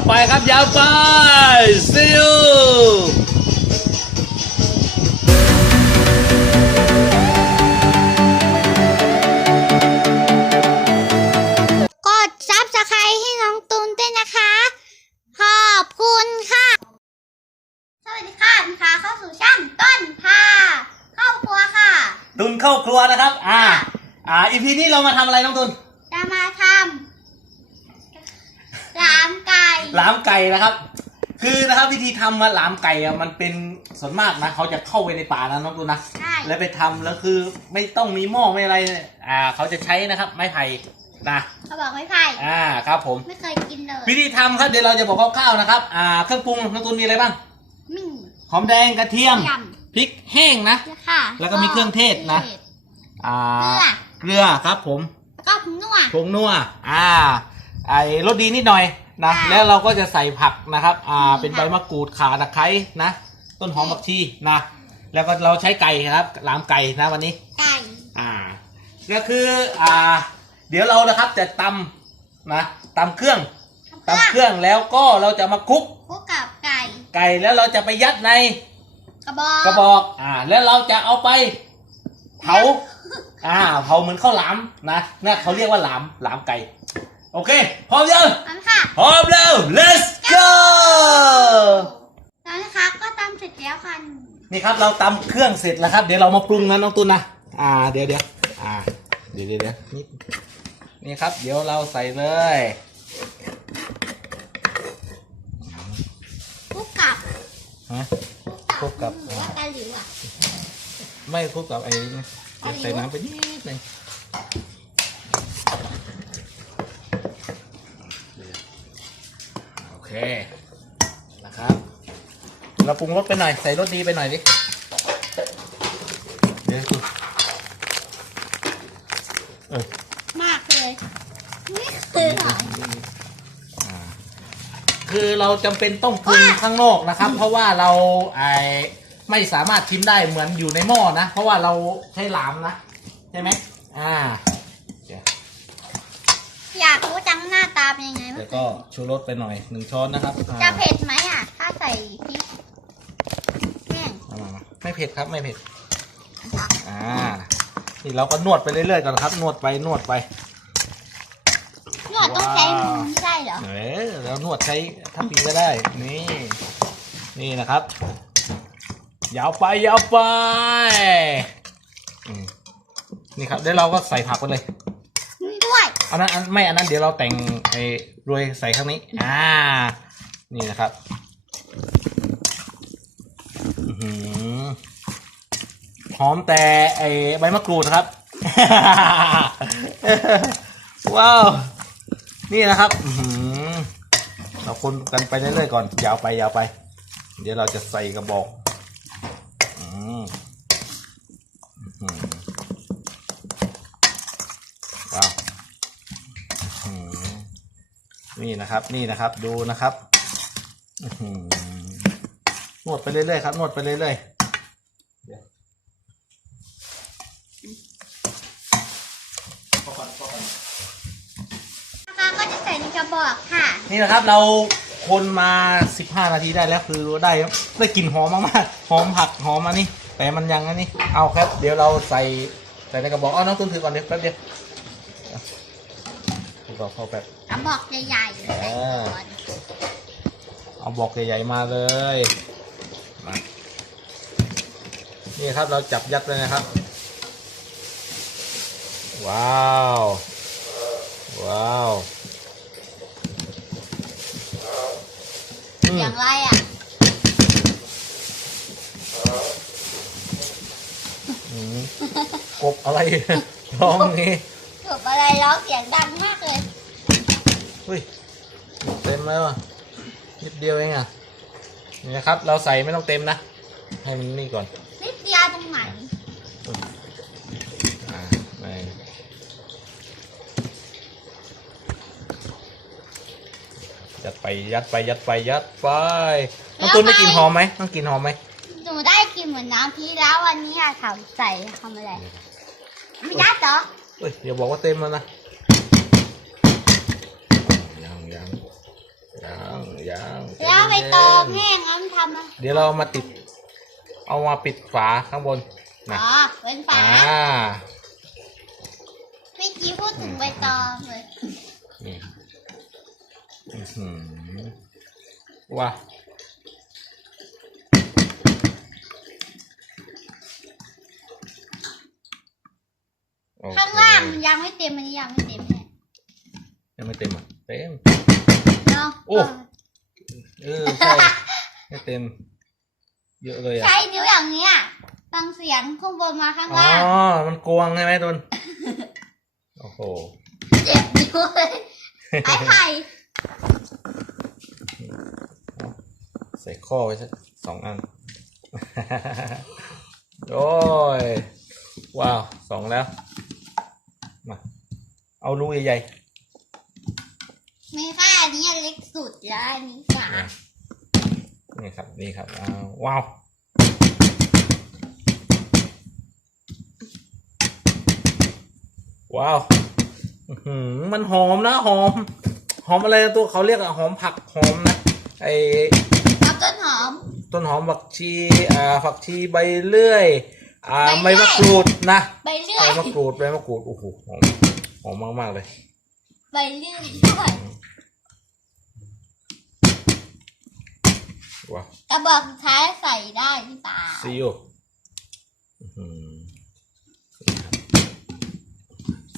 าวไปครับยาวไป see you กดซับสไครต์ให้น้องตูนด้วยนะคะ ขอบคุณค่ะ สวัสดีค่ะนะคะเข้าสู่ช่างต้นพาเข้าครัวค่ะ ตุนเข้าครัวนะครับ อ่า อ่าอีพีนี้เรามาทำอะไรน้องตุน จะมาทำ หลามไก่หลามไก่นะครับ คือนะครับวิธีทำมาหลามไก่อะมันเป็นส่วนมากนะเขาจะเข้าไปในป่านะน้องตุนนะใช่แล้วไปทำแล้วคือไม่ต้องมีหม้อไม่อะไรเนี่ยอ่าเขาจะใช้นะครับไม้ไผ่นะเขาบอกไม่ไผ่อ่าครับผม ไม่เคยกินเลยวิธีทำครับเดี๋ยวเราจะบอกคร่าวๆนะครับอ่าเครื่องปรุงน้องตุนมีอะไรบ้างมิ่งหอมแดงกระเทียมยพริกแห้งนะำค่ะแล้วก็มีเครื่องเทศนะ อ่าเกลือเกลือครับผม แล้วก็ผงนัวผงนัวอ่า ไอ้รสดีนิดหน่อยนะค่ะ แล้วเราก็จะใส่ผักนะครับอ่าอืมเป็นค่ะใบมะกรูดข่าตะไคร้นะ ต้นหอมผักชีนะ แล้วก็เราใช้ไก่ครับหลามไก่นะวันนี้ ไก่อ่าก็คืออ่า เดี๋ยวเรานะครับจะตำนะตำเครื่องตำเครื่องแล้วก็เราจะมาคลุกคลุกกับไก่ไก่แล้วเราจะไปยัดในกระบอกกระบอกอ่าแล้วเราจะเอาไปเผาอ่าเผาเหมือนข้าวหลามนะเนี่ยเขาเรียกว่าหลามหลามไก่ โอเค พร้อมยังอันค่ะพร้อมแล้ว let's go แล้วนะคะก็ตำเสร็จแล้วค่ะนี่ครับเราตำเครื่องเสร็จแล้วครับ เดี๋ยวเรามาปรุงนะน้องตุนนะอ่าเดี๋ยวเดี๋ยวอ่าเดี๋ยวเดี๋ยวเดี๋ยวนี่นี่ครับ เดี๋ยวเราใส่เลยคลุกกับฮะ คลุกกับหรือว่ากะหรี่อะไม่คลุกกับไอ้นี่เดี๋ยวใส่น้ำไปนิดหนึงโอ เคนะครับ เราปรุงรสไปหน่อย ใส่รสดีไปหน่อยดิเดี๋ยวดูเออมากเลยนี่คือหน่อยคือเราจำเป็นต้องปรุงข้างนอกนะครับ เพราะว่าเราไอไม่สามารถชิมได้เหมือนอยู่ในหม้อนะ เพราะว่าเราใช้หลามนะ ใช่ไหมอ่า อยากรู้จังหน้าตาเป็นยังไงบ้าแล้วงก็ชูรสไปหน่อยหนึ่งช้อนนะครับอ่าจะเผ็ดไหมอะ ถ้าใส่พริกแห้งเอามามาไม่เผ็ดครับไม่เผ็ด อ่า นี่เราก็นวดไปเรื่อยๆก่อนครับ นวดไปนวดไป นวดต้องใช้มือไม่ได้เหรอเออแล้วนวดใช้ทัพพีก็ได้ นี่ นี่นะครับ ยาวไปยาวไปอืมนี่ครับเดี๋ยวเราก็ใส่ผักไปเลยนี่ด้วย อันนั้นอันไม่อันนั้นเดี๋ยวเราแต่งไอ้โรยใส่ข้างนี้ อ่า นี่นะครับอื้อหือหอมแต่ไอ้ใบมะกรูดนะครับ ว้าว นี่นะครับอื้อหือเราคนกันไปเรื่อยๆก่อน ยาวไปยาวไป เดี๋ยวเราจะใส่กระบอกอืมอื้อหือว้าว อืม นี่นะครับนี่นะครับดูนะครับอื้อหือนวดไปเรื่อยๆครับนวดไปเรื่อยนะคะก็จะใส่ในกระบอกค่ะๆนี่นะครับเราคนมา 15 นาทีได้แล้วคือได้ได้กลิ่นหอมมากๆหอมผักหอมอันนี้ แต่มันยังอันนี้ เอาครับ เดี๋ยวเราใส่ใส่ในกระบอกเอาน้องตุนถือก่อนเดี๋ยวแป๊บเดียวถือก่อนเข้าแป๊บ กระบอกใหญ่ๆใส่ก่อนเอาบอกใหญ่ๆมาเลยมานี่ครับเราจับยัดเลยนะครับ ว้าว ว้าวอืมอย่างไรอะอืมกบอะไรร้องงี้เกิดอะไรร้องเสียงดังมากเลย เฮ้ยเต็มแล้วอะนิดเดียวเองอะนี่นะครับ เราใส่ไม่ต้องเต็มนะ ให้มันนี่ก่อนนิดเดียวตรงไหนอ่าไม่ยัดไปยัดไปยัดไปยัดไปน้องตุนได้กลินหอมไหมต้องกลินหอมไหมหนูได้กินเหมือนน้ำพริกแล้ววันนี้อะเขาใส่ทำอะไรไม่ได้เหรอเฮ้ยอย่าบอกว่าเต็มแล้วนะยังยังยัง ยัง แล้วไปตองแห้งแล้วมันทำอะเดี๋ยวเรามาติด เอามาปิดฝาข้างบนนะอ๋อเป็นฝาอ่าเมื่อกี้พูดถึงใบตองเลยนี่อื้อหือว้าโอเคข้างล่างมันยังไม่เต็มอันนี้ยังไม่เต็มเนี่ยยังไม่เต็มอะเต็ม เนาะโอ้ เออใช่ไม่เต็ม เยอะเลยอะ ใช้นิ้วอย่างเนี้ยฟังเสียงข้างบนมาข้างอ๋อ ล่างมันกวงใช่ไหมตุนโอ้โห เจ็บนิ้วเลยไอ้ไข่ใส่ข้อไว้สักสองอัน โอ้ย ว้าวสองแล้ว มา เอารูใหญ่มีแค่อันนี้เล็ก สุดแล้วอันนี้ฝาๆนะนี่ครับนี่ครับอ้าวว้าวว้าวอื้อหือมันหอมนะหอม หอมอะไรนะตัวเขาเรียกอะหอมผักหอมนะไอเอาต้นหอม ต้นหอมผักชีอ่าผักชีใบเลื่อยอ่าใบใบเลื่อยมะกรูดนะใบเลื่อใบยมะกรูดใบมะกรูดโอ้โหหอมหอมมากมากๆเลยใบเลื่อย ว้าวกระบอกสุดท้ายใส่ได้หรือเปล่าซีอิ๊วอื้อหือนี่ครับ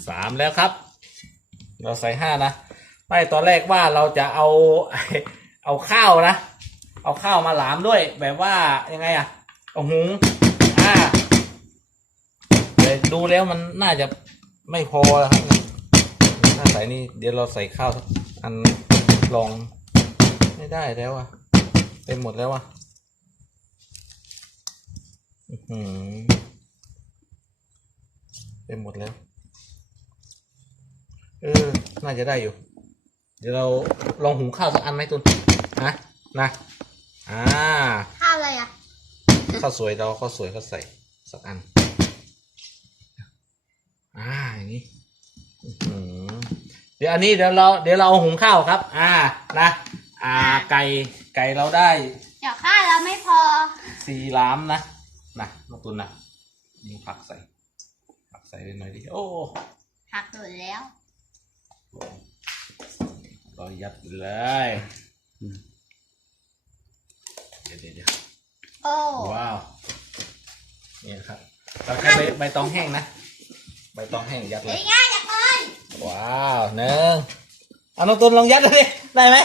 สามแล้วครับ เราใส่ห้านะ ไม่ตอนแรกว่าเราจะเอา เอาข้าวนะ เอาข้าวมาหลามด้วย แบบว่ายังไงอะเอาหุงอ่าแต่ดูแล้วมันน่าจะไม่พอแล้วครับถ้าใส่นี่เดี๋ยวเราใส่ข้าวสักอันลองไม่ได้แล้วอะ เต็มหมดแล้วอะอื้อหือเต็มหมดแล้ว เออ น่าจะได้อยู่ เดี๋ยวเราลองหุงข้าวสักอันไหมตุนนะนะ อ่า ข้าวอะไรอะ ข้าวสวยเราข้าวสวยก็ใส่สักอัน อ่า อย่างนี้อื้อหือเดี๋ยวอันนี้เดี๋ยวเราเดี๋ยวเราเอาหุงข้าวครับ อ่า นะ อ่า ไก่ ไก่เราได้เดี๋ยวข้าวเราไม่พอ สี่ล้ามนะนะมาตุนนะนี่ผักใส่ ผักใส่ไปหน่อยดิโอ้หักหมดแล้ว เรายัดเลยเดี๋ยวเดี๋ยวเดี๋ยวโอ้ว้าวนี่นะครับเราใช้ใบใบตองแห้งนะใบตองแห้งยัดเลเฮ้ยยง่ายจังเลยว้าวหนึ่งเอาน้องตุนลองยัดดูดิได้ไหม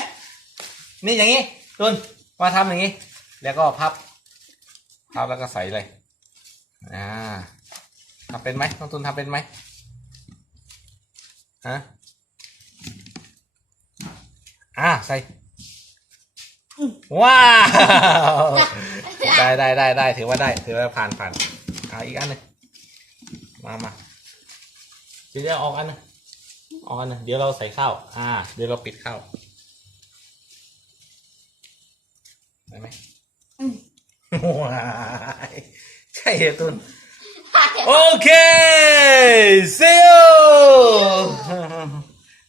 นี่อย่างนี้ ตุนมาทำอย่างนี้ แล้วก็พับ พับแล้วก็ใส่เลย อ่าทำเป็นไหมน้องตุนทำเป็นไหมฮะอ่าใส่ ว้าว ได้ได้ได้ได้ถือว่าได้ ถือว่าผ่านผ่านอ่าอีกอันหนึ่งมามาเดี๋ยวจะออกอันหนึงออกอันนึงเดี๋ยวเราใส่ข้าว อ่า เดี๋ยวเราปิดข้าว ได้ไหมอืม ว้ายใช่เหรอตุนโอเคซิล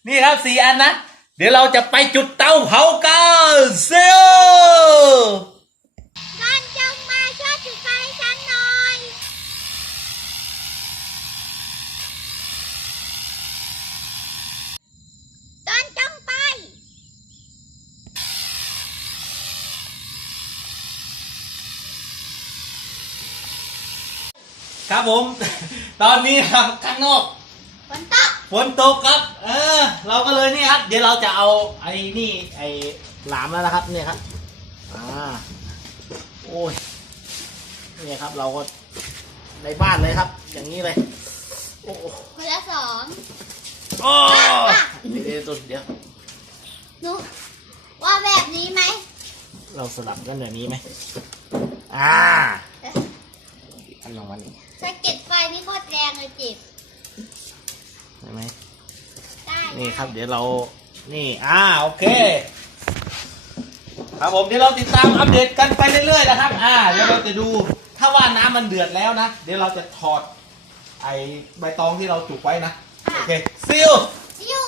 นี่ครับสี่อันนะ เดี๋ยวเราจะไปจุดเตาเผากันซิล ท่านจงมาช่วยจุดไฟให้ฉันหน่อย ต้นจงไป ครับผม ตอนนี้ครับข้างนอกฝนตกฝนตกครับ เออ เราก็เลยนี่ครับ เดี๋ยวเราจะเอาไอ้นี่ไอ้หลามแล้วนะครับ เนี่ยครับอ่าโอ้ยเนี่ยครับ เราก็ในบ้านเลยครับ อย่างนี้เลยโอ้โหคนละสองโอ้เดี๋ยวเดี๋ยวตุนเดี๋ยวหนูว่าแบบนี้ไหมเราสลับกันแบบนี้ไหมอ่าอันลงมานี่ สะเก็ดไฟนี่โคตรแรงเลยจิบใช่ไหมได้นี่ครับ เดี๋ยวเรานี่อ่าโอเค ครับผมเดี๋ยวเราติดตามอัปเดตกันไปเรื่อยๆนะครับ อ่าเดี๋ยวเราจะดูถ้าว่าน้ำมันเดือดแล้วนะ เดี๋ยวเราจะถอด ไอ้ใบตองที่เราจุกไว้นะ โอเคซิล ซิว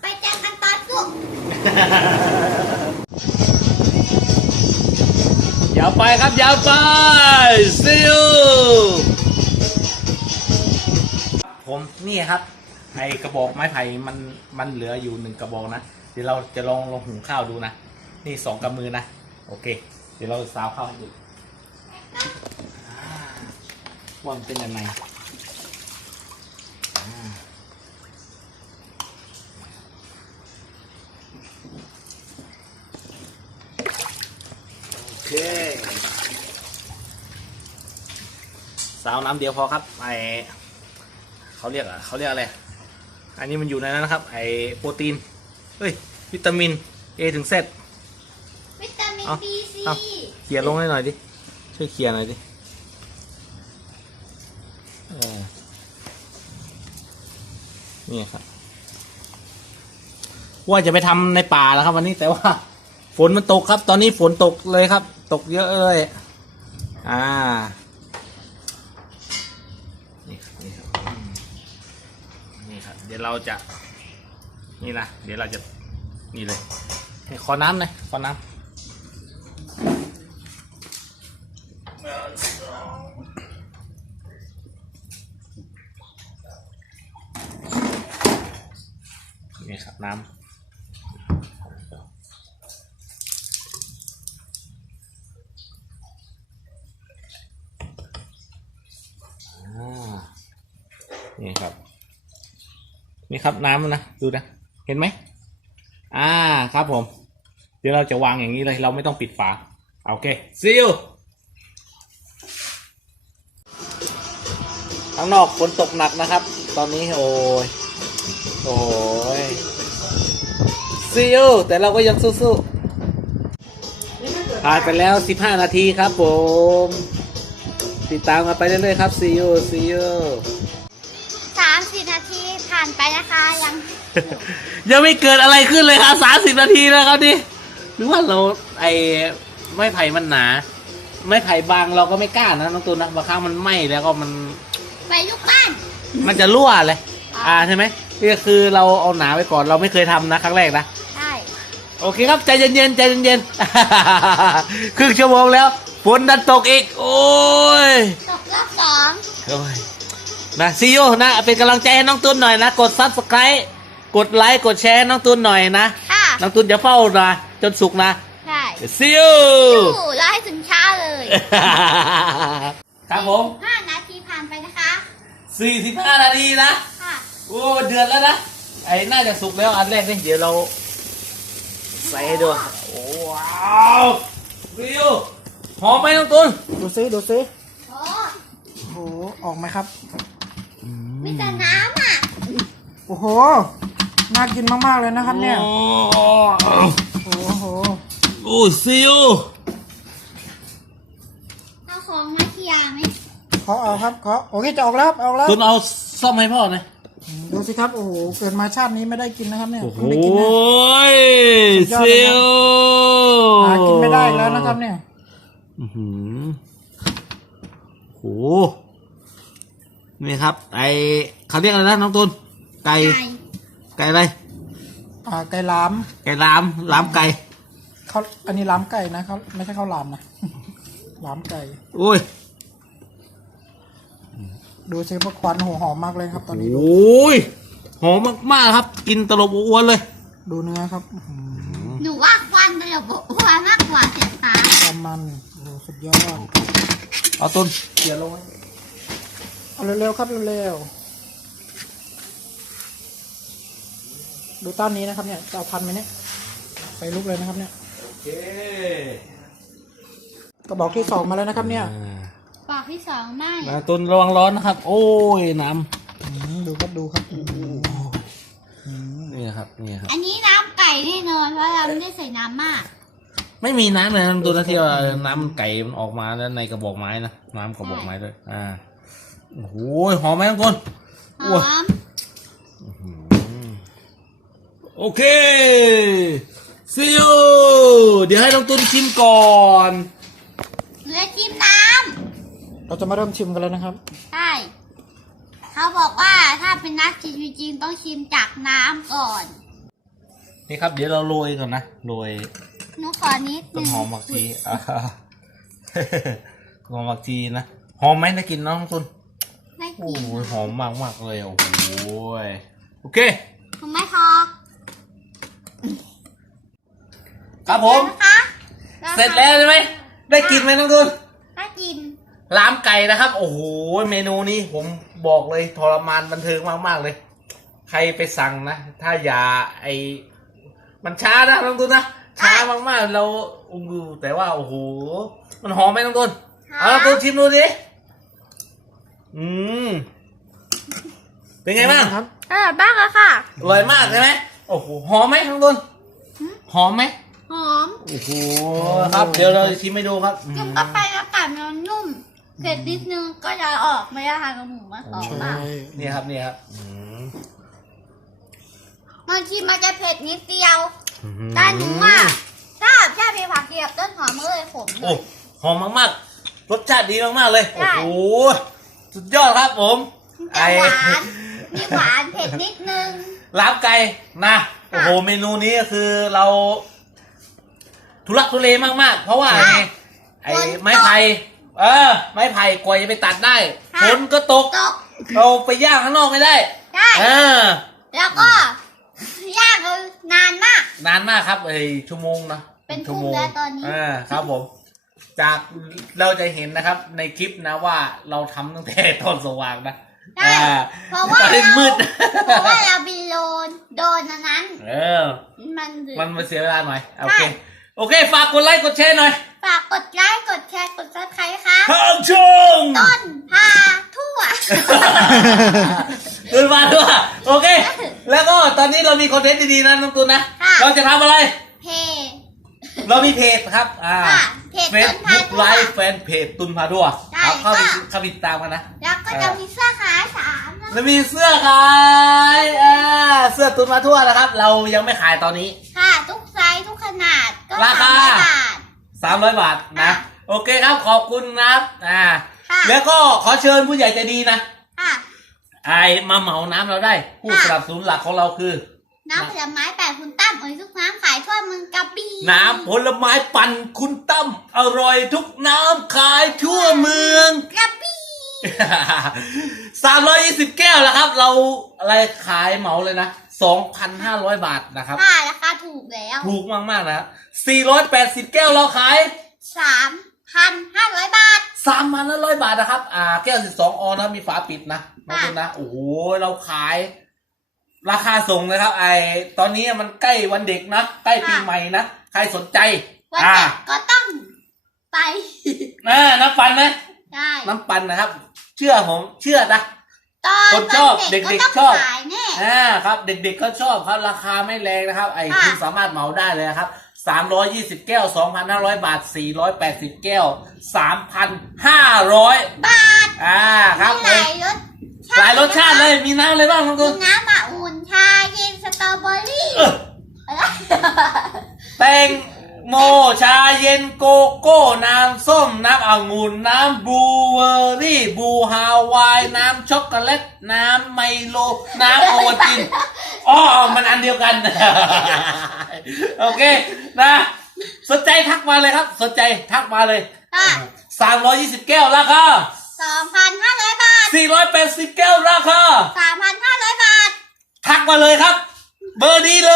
ไปแจ้งกันตอนสุกาวไปครับยาวไปซิลผม นี่ครับไอกระบอกไม้ไผ่มันมันเหลืออยู่หนึ่งกระบอกนะเดี๋ยวเราจะลองลองหุงข้าวดูนะนี่สองกำมือนะโอเค เดี๋ยวเราซาวข้าวให้ดูว่ามันเป็นยังไงโอเคสาวน้ำเดียวพอครับไอ เขาเรียกอะเขาเรียกอะไร อันนี้มันอยู่ในนั้นนะครับ ไอโปรตีนเฮ้ย วิตามิน A ถึง Z วิตามินเอาบีซีเอาเขี่ยลงให้หน่อยดิ ช่วยเขี่ยหน่อยดิเออนี่ครับ ว่าจะไปทำในป่าแล้วครับ วันนี้แต่ว่า ฝนมันตกครับ ตอนนี้ฝนตกเลยครับ ตกเยอะเลย อ่า นี่ครับนี่ครับอืมนี่ครับ เดี๋ยวเราจะ นี่นะเดี๋ยวเราจะนี่เลยขอน้ำหน่อยขอน้ำนี่ครับน้ำนี่ครับ นี่ครับน้ำนะดูนะเห็นไหมอ่าครับผม เดี๋ยวเราจะวางอย่างนี้เลยเราไม่ต้องปิดฝาโอเคซิลข้างนอกฝนตกหนักนะครับ ตอนนี้โอ้ยโอ้ยซิลแต่เราก็ยังสู้ๆผ่านไปแล้ว 15 นาทีครับผม ติดตามกันไปเรื่อยๆครับซิลซิล นไปนะคะยังยังไม่เกิดอะไรขึ้นเลยครับสามสิบนาทีแล้วครับดิหรือว่าเราไอ้ไม้ไผ่มันหนา ไม้ไผ่บางเราก็ไม่กล้านะน้องตูนนะบางครั้งมันไหม้แล้วก็มัน ไปลูกบ้าน มันจะรั่วเลย อ่าใช่ไหมนี่ก็คือเราเอาหนาไว้ก่อนเราไม่เคยทำนะครั้งแรกนะ ใช่โอเคครับใจเย็นๆใจเย็นๆ ครึ่งชั่วโมงแล้วฝนดันตกอีก โอ้ย ตกรอบสอง โอ้ย นะซีโอนะ เป็นกำลังใจให้น้องตูนหน่อยนะ กดซับสไครต์กดไลค์ กดแชร์ให้น้องตูนหน่อยนะ ค่ะน้องตุนจะเฝ้านะ จนสุกนะใช่ซิวอยู่แล้วให้ถึงเช้าเลยครับผมห้านาทีผ่านไปนะคะ45นาทีนะ ค่ะ โอ้เดือดแล้วนะ ไอ้น่าจะสุกแล้วอันแรกนี่เดี๋ยวเรา ใส่ให้ดูโอ้ว้าวซิวหอมไหมน้องตุนดูซิดูซิโอ้โอ้โหออกไหมครับ มีแต่น้ำอะโอ้โห น่ากินมากๆเลยนะครับเนี่ยโอ้โอ้โห โอ้ซิวเอาของมาเคลียร์ไหมขอเอาครับขอโอเคจะออกแล้วครับออกแล้วตุนเอาซ่อมให้พ่อหน่อยดูสิครับ โอ้โห เกิดมาชาตินี้ไม่ได้กินนะครับเนี่ยโอ้โหเพิ่งได้กินนะสุดยอดเลซิยครับวหากินไม่ได้อีกแล้วนะครับเนี่ย อื้อหือโห นี่ครับ ไอเขาเรียกอะไรนะน้องตุนไก่ไก่ ไก่อะไร อ่าไก่ล้ามไก่ลามลามไก่เขาอันนี้ล้ามไก่นะครับไม่ใช่ข้าวหลามนะ ล้ามไก่โอ้ยดูสิว่าควันโหหอมมากเลยครับ ตอนนี้โอ้ยหอมมากๆครับ กินตลบอ้วนเลย ดูเนื้อครับอื้อหือหนูว่าควันเป็นแบบหัวมากกว่าเสียตาความมันโอ้โหสุดยอดเอาตุน เดี๋ยวลงไว้ เอาเร็วๆครับเร็วๆดูต้านนี้นะครับเนี่ยจะเอาพันไหมเนี่ยไปลุกเลยนะครับเนี่ยโอเคกระบอกที่สองมาแล้วนะครับเนี่ยปอกที่สองไม่นะตุนระวังร้อนนะครับ โอ้ยน้อืมดูครับดูครับอืมอืมำนี่ครับนี่ครับ อันนี้น้ำไก่แน่นอนเพราะเราไม่ได้ใส่น้ำมาก ไม่มีน้ำเลยนะตัวนะที่ว่าน้ำมันไก่มันออกมาแล้วในกระบอกไม้นะน้ำกระบอกไม้ด้วย อ่า โอ้โหหอมไหมทุกคนหว้าอมโอเคซีอูเดี๋ยวให้น้องตุนชิมก่อนเหลือจิ้มน้เราจะมาเริ่มชิมกันแล้วนะครับำใช่เขาบอกว่าถ้าเป็นนักชิมจริงๆต้องชิมจากน้ำก่อน นี่ครับเดี๋ยวเราโรยก่อนนะโรยหนูขอนิดต้นึนงหอมผักชีอ่าหอมผักชีนะหอมไหมน่ากินเน้องตุน ไม่โอ้กินยหอมมากมากๆเลยโอ้โหโอเค ผมไม่พอครับผม นะคะเสร็จแล้วใช่ไหมได้กินไหมน้องตุนได้กิน ล้ามไก่นะครับ โอ้โหเมนูนี้ผมบอกเลยทรมานบันเทิงมากๆเลย ใครไปสั่งนะ ถ้าอย่าไอมันช้านะน้องตุนนะช้ามากๆเราอู้หูแต่ว่าโอ้โหมันหอมไหมน้องตุนเอาน้องตุนชิมดูดิ อืม เป็นไงบ้างครับอร่อยมากเลยค่ะ อร่อยมากใช่ไหมโอ้โห หอมไหมน้องตุนหอมไหม หอมโอ้โห ครับ เดี๋ยวเราจะชิมให้ดูครับอืกินมเข้าไปแล้วกัดมันนุ่มเผ็ดนิดนึงก็จะออกไม่ได้ทานกับหมูมันหอมใช่มากนี่ครับนี่ครับอืมบางทีมันจะเผ็ดนิดเดียวอืมแต่หนูอะชอบชอบมีผักเกียบต้นหอมก็เลยขมหน่โอ้อยหอมมากๆ รสชาติดีมากๆเลยใช่โอ้โห สุดยอดครับผมจะหวานมีหวานเผ็ดนิดนึงลาบไก่นะโอ้โหเมนูนี้ก็คือเรา ทุลักทุเลมากๆ เพราะว่าใช่ไงไอ้ไม้ไผ่เออ ไม้ไผ่กว่าจะไปตัดได้ค่ะฝนก็ตก ตก เราไปย่างข้างนอกไม่ได้ได้เออแล้วก็ย่างเลยนานมาก นานมากครับไอ้ชั่วโมงนะเป็นชั่วโมงทุ่มแล้วตอนนี้อ่าครับผม จากเราจะเห็นนะครับในคลิปนะว่าเราทำตั้งแต่ตอนสว่างนะใช่อ่าเพราะว่าตอนนี้เรา มืด เพราะว่าเราบินโดนโดนอันนั้น เออ มันดึก มันมาเสียเวลาหน่อย โอใช่เคโอเค ฝากกดไลค์กดแชร์หน่อยฝากกดไลค์กดแชร์กดซับสไครต์ค่ะทางชมต้นพาทั่วเดินมาด้วยโอเค แล้วก็ตอนนี้เรามีคอนเทนต์ดีๆนะน้องตูนนะ ค่ะ เราจะทำอะไร เพจ เรามีเพจครับอ่าค่ะเพจเฟต้ซนพาบุ๊กทั่ไลวฟ์แฟนเพจตุนพาดัวใช่ครับเข้าไปค่ะ เข้าไปติดตามกันนะ แล้วก็จะมีเสื้อขายสามนะแล้วมีเสื้อขายอ่าเสื้อตุนมาทั่วนะครับ เรายังไม่ขายตอนนี้ ค่ะ ทุกไซส์ทุกขนาดก็ราคาสามร้อยบาท 300 บาทนะ ค่ะ โอเคครับขอบคุณนะครับอ่าค่ะแล้วก็ขอเชิญผู้ใหญ่ใจดีนะค่ะ ไอมาเหมาน้ำเราได้ ผู้ค่ะ สนับสนุนหลักของเราคือ น้ำผลไม้แปดคุณตั้มเอ้ยทุกน้ำขายทั่วเมืองกระบี่น้ำผลไม้ปั่นคุณตั้มอร่อยทุกน้ำขายทั่วเมืองกระบี่320แก้วแล้วครับ เราอะไรขายเหมาเลยนะ2,500บาทนะครับค่ะราคาถูกแล้ว ถูกมากๆนะครับ480แก้วเราขายสามพันห้าร้อยบาท3,500บาทนะครับ อ่า แก้ว12ออนนะมีฝาปิดนะน้องค่ะคุณนะ โอ้โหเราขาย ราคาส่งนะครับ ไอตอนนี้มันใกล้วันเด็กนะใกล้ปีใหม่นะใครสนใจวันอ่าเด็กก็ต้องไปอ่าน้ำปั่นนะได้น้ำปั่นนะครับ เชื่อผมเชื่อนะ ตอนคนชอบวันเด็ก็กๆต้องชอบขายแน่ อ่าครับ เด็กๆก็ชอบครับราคาไม่แรงนะครับ ไอ้ค่ะ คุณสามารถเหมาได้เลยนะครับ 320 แก้ว 2,500 บาท 480 แก้ว 3,500 บาทอ่าครับมีผหลามยรส หลายรสชาติเลยมีน้ำอะไรบ้างน้องมีคุณน้ำมะอุ่นชาเย็นสตรอเบอรี่เออแตงโมชาเย็นโกโก้น้ำส้มน้ำองุ่นน้ำบลูเบอร์รี่บลูฮาวายน้ำช็อกโกแลตน้ำไมโลน้ำโอวัลตินอ๋อมันอันเดียวกัน โอเคนะ สนใจทักมาเลยครับ สนใจทักมาเลยค่ะ320 แก้วราคาสองพันห้า ร้อยบาท480แก้วราคาสามพันห้าร้อยบาท ทักมาเลยครับ เบอร์นี้เล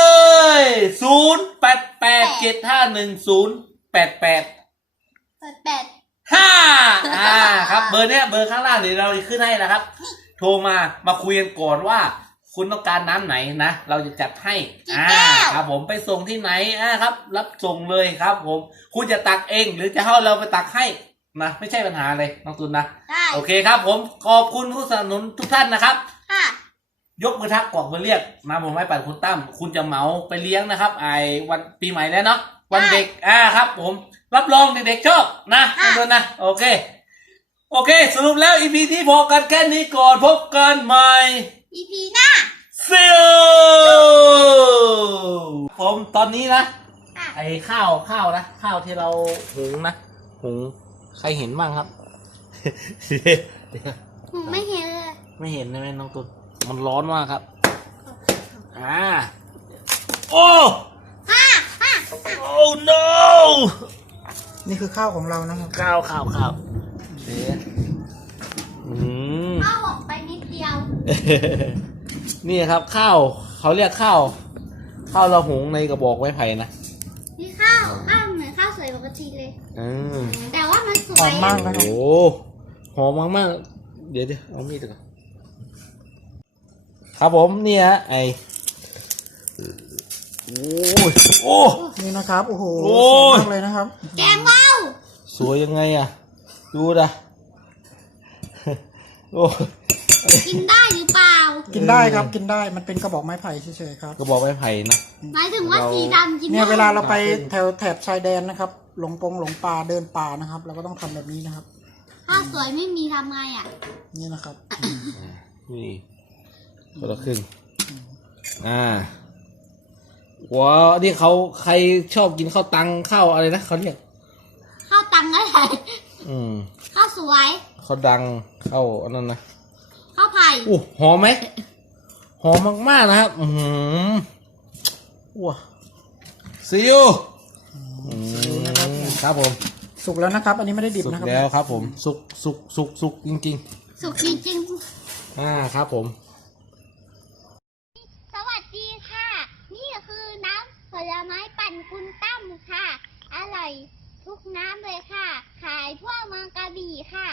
ย 0 8 8 7 5 1 0 8 8เปิดแปด5อ่า ครับ เบอร์เนี้ย เบอร์ข้างล่างเดี๋ยวเราจะขึ้นให้นะครับ โทรมา มาคุยกันก่อนว่า คุณต้องการน้ำไหนนะ เราจะจัดให้ อ่าครับผม ไปส่งที่ไหน อ่า ครับ รับส่งเลยครับผม คุณจะตักเอง หรือจะให้เราไปตักให้ นะไม่ใช่ปัญหาเลยน้องตุนนะ ได้โอเคครับ ผมขอบคุณผู้สนับสนุนทุกท่านนะครับ ค่ะ ยกมือทักกวักมือเรียกมาผมไม่ปัดคุณตั้มคุณจะเหมาไปเลี้ยงนะครับ ไอ้วันปีใหม่แล้วเนาะวันเด็กอ่าครับ ผม รับรองเด็กๆชอบนะค่ะทุกคนนะโอเค โอเค สรุปแล้วอีพีที่พอกันแค่นี้ก่อนพบกันใหม่อีพีหน้า เซียผมตอนนี้นะ ค่ะ ไอ้ข้าวข้าวนะ ข้าวที่เราหุงนะ หุง ใครเห็นบ้างครับ หนูไม่เห็นเลยไม่เห็นใช่ไหมน้องตุนมันร้อนมากครับ อ่า โอ้ค่ะค่ะ Oh no! นี่คือข้าวของเรานะครับ ข้าวข้าวข้าวเสียอืมเข้าออกไปนิดเดียว นี่ครับข้าวเขาเรียกข้าวข้าวเราหุงในกระบอกไม้ไผ่นะ นี่ข้าวข้าว เหมือนข้าวสวยปกติเลยอืมแต่ว่ามันสวยหอมมากนะคโอ้รับหอมมากๆ เดี๋ยวเดี๋ยวเอามีดดีกว่าครับผมเนี่ยไอโอ้ยโอ้ นี่นะครับโอ้โหโอ้สวยย มากเลยนะครับ แกงว่าวสวยยังไงอะ ดูนะ โอ้ยกินได้หรือเปล่า กินได้ครับกินได้มันเป็นกระบอกไม้ไผ่เฉยๆครับ กระบอกไม้ไผ่นะ หมายถึงว่าเราสีดำกินได้เนี่ยเวลาเราไปแถวแถบชายแดนนะครับ หลงปงหลงป่าเดินป่านะครับ เราก็ต้องทำแบบนี้นะครับข้าวสวยไม่มีทำไงอะ นี่นะครับ นี่คนละครึ่งอ่าว้าวนี่เขาใครชอบกินข้าวตังข้าวอะไรนะเขาเรียกข้าวตังอะไรอืมข้าวสวยเขาดังเข้าอันนั้นนะข้าวไผ่อู้หอมไหมหอมมากๆนะครับ อืมว้าซีอิ๊วอืม ครับผมสุกแล้วนะครับ อันนี้ไม่ได้ดิบสุกนะครับแล้วครับ ผมสุกสุกสุกสุกจริง สุกจริงๆ อ่าครับ ผม ๆ สวัสดีค่ะ นี่คือน้ำผลไม้ปั่นคุณตั้มค่ะ อร่อยทุกน้ำเลยค่ะ ขายทั่วเมืองกระบี่ค่ะ